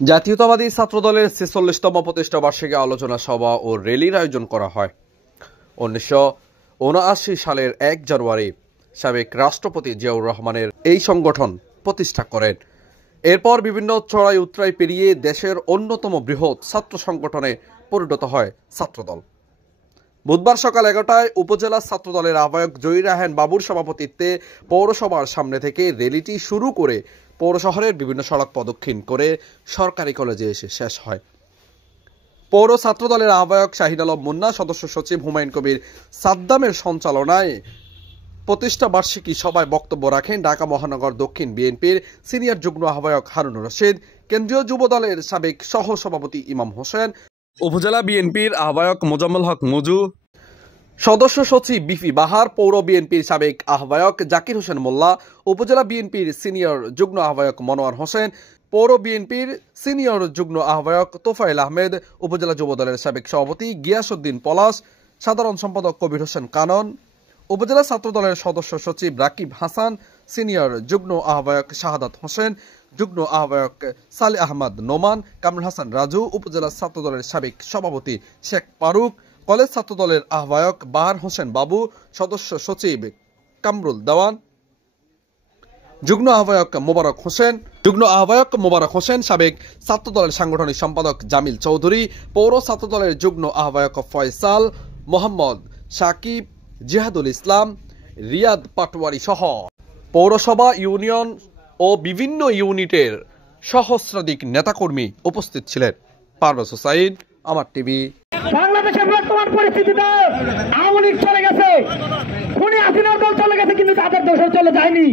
জাতীয়তাবাদী ছাত্রদলের ৪৬তম প্রতিষ্ঠা বার্ষিকী আলোচনা সভা ও র্যালির আয়োজন করা হয়। ১৯৭৯ সালের ১ জানুয়ারি সাবেক রাষ্ট্রপতি জিয়াউর রহমানের এই সংগঠন প্রতিষ্ঠা করেন। এরপর বিভিন্ন চড়াই উতরাই পেরিয়ে দেশের অন্যতম বৃহৎ ছাত্র সংগঠনে পরিণত হয় ছাত্রদল। বুধবার সকাল ১১টায় উপজেলা ছাত্রদলের আহ্বায়ক জহির রায়হান বাবুর সভাপতিত্বে পৌরসভার সামনে থেকে র্যালিটি শুরু করে পৌর শহরের বিভিন্ন সড়ক প্রদক্ষিণ করে সরকারি কলেজে এসে শেষ হয়। পৌর ছাত্রদলের আহ্বায়ক শাহিন আলম মুন্না, সদস্য সচিব হুমায়ুন কবির সাদ্দামের সঞ্চালনায় প্রতিষ্ঠা বার্ষিকী সভায় বক্তব্য রাখেন ঢাকা মহানগর দক্ষিণ বিএনপির সিনিয়র যুগ্ম আহ্বায়ক হারুনুর রশিদ, কেন্দ্রীয় যুব দলের সাবেক সহ সভাপতি ইমাম হোসেন, উপজেলা বিএনপির আহ্বায়ক মোজাম্মেল হক মজু, সদস্য সচিব বিপি বাহার, পৌর বিএনপির সাবেক আহ্বায়ক জাকির হোসেন মোল্লা, উপজেলা বিএনপির সিনিয়র যুগ্ম আহ্বায়ক মনোয়ার হোসেন, পৌর বিএনপির সিনিয়র যুগ্ম আহ্বায়ক তোফায়েল আহমেদ, উপজেলা যুব দলের সাবেক সভাপতি গিয়াসউদ্দিন পলাশ, সাধারণ সম্পাদক কবির হোসেন কানন, উপজেলা ছাত্রদলের সদস্য সচিব রাকিব হাসান, সিনিয়র যুগ্ম আহ্বায়ক শাহাদাত হোসেন, যুগ্ম আহ্বায়ক সালে আহমদ নোমান, কামরুল হাসান রাজু, উপজেলা ছাত্রদলের সাবেক সভাপতি শেখ ফারুক, কলেজ ছাত্রদলের আহ্বায়ক বাহার হোসেন বাবু, সদস্য সচিব কামরুল দেওয়ান, যুগ্ম আহ্বায়ক মোবারক হোসেন, সাবেক ছাত্রদলের সাংগঠনিক সম্পাদক জামিল চৌধুরী, পৌর ছাত্রদলের যুগ্ম আহ্বায়ক ফয়সাল, মোহাম্মদ সাকিব, জিহাদুল ইসলাম, রিয়াদ পাটোয়ারি সহ পৌরসভা, ইউনিয়ন ও বিভিন্ন ইউনিটের সহস্রাধিক নেতাকর্মী উপস্থিত ছিলেন। পারভেজ হোসাইন, আমার টিভি। বাংলাদেশের বর্তমান পরিস্থিতিতে আওয়ামী লীগ চলে গেছে, খুনি হাসিনার দল চলে গেছে, কিন্তু তাদের দোষর চলে যায়নি।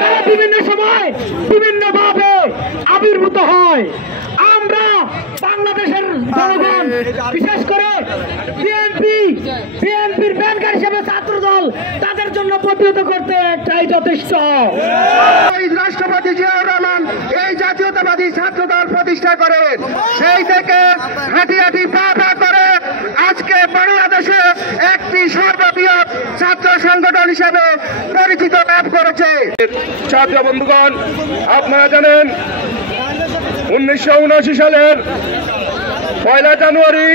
তারা বিভিন্ন সময় বিভিন্ন ভাবে আবির্ভূত হয়। আমরা বাংলাদেশের জনগণ, বিশেষ করে বিএনপির ব্যাংকার হিসেবে ছাত্রদল তাদের জন্য প্রতিহত করতে চাই যথেষ্ট। রাষ্ট্রপতি জিয়াউর রহমান এই জাতীয়তাবাদী ছাত্রদল প্রতিষ্ঠা করেন, সেই থেকে হাঁটি হাঁটি পা পা করে আজকে বাংলাদেশে একটি সর্ববৃহৎ ছাত্র সংগঠন হিসেবে পরিচিত লাভ করেছে। ছাত্র বন্ধুগণ, আপনারা জানেন 1979 সালের 1 জানুয়ারি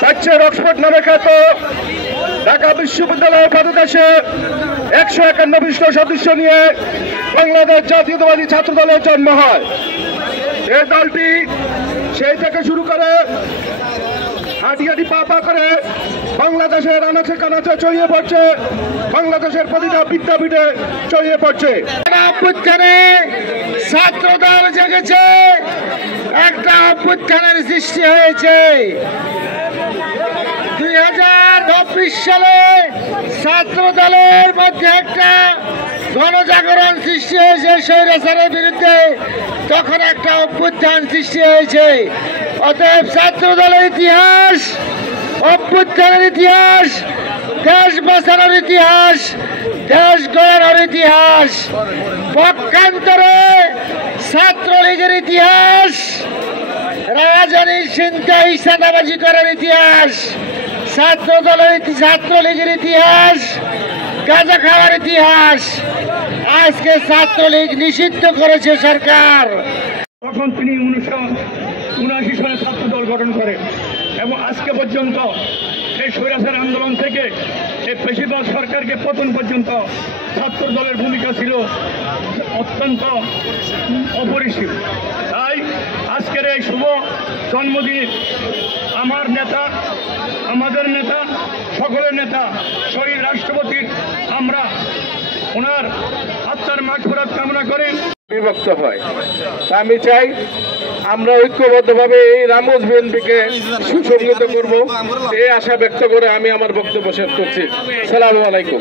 প্রাচ্যের অক্সফোর্ড নামে খ্যাত ঢাকা বিশ্ববিদ্যালয়ের পাদদেশে 191 সদস্য নিয়ে বাংলাদেশ জাতীয়তাবাদী ছাত্র দলের জন্ম হয়। এই দলটি সেই থেকে শুরু করে হাঁটি হাঁটি পা পা করে বাংলাদেশের আনাচে কানাচে ছড়িয়ে পড়ছে, বাংলাদেশের প্রতিটা বিদ্যাপীঠে ছড়িয়ে পড়ছে। অভ্যুত্থানে ছাত্রদল জেগেছে, একটা অভ্যুত্থানের সৃষ্টি হয়েছে। 2024 সালে ছাত্র দলের মধ্যে একটা গণজাগরণ সৃষ্টি হয়েছে স্বৈরাচারের বিরুদ্ধে, তখন একটা অভ্যুত্থান সৃষ্টি হয়েছে। অতএব ছাত্র দলের ইতিহাস, অভ্যুত্থানের ইতিহাস, দেশ বাঁচানোর ইতিহাস, দেশ গড়ানোর ইতিহাস, পক্ষান্তরে ছাত্রলীগের ইতিহাস, রাজধানী ছিনতাই চাঁদাবাজি করার ইতিহাস, ছাত্রলীগের ইতিহাস, গাঁজা খাওয়ার ইতিহাস। আজকে ছাত্রলীগ নিষিদ্ধ করেছে সরকার। তখন তিনি 1979 সালে ছাত্রদল গঠন করেন এবং আজকে পর্যন্ত এই স্বৈরাচার আন্দোলন থেকে এই ফ্যাসিবাদ সরকারকে পতন পর্যন্ত ছাত্র দলের ভূমিকা ছিল অত্যন্ত অপরিসীম। তাই আজকের এই শুভ জন্মদিন আমার নেতা, আমাদের নেতা, সকলের নেতা শহীদ রাষ্ট্রপতির আমরা ওনার আত্মার মাগফিরাত কামনা করেন। বিভক্ত হয়, আমি চাই আমরা ঐক্যবদ্ধভাবে এই রামগঞ্জ বিএনপিকে সুসংগত করব, এই আশা ব্যক্ত করে আমি আমার বক্তব্য শেষ করছি। আসসালামু আলাইকুম।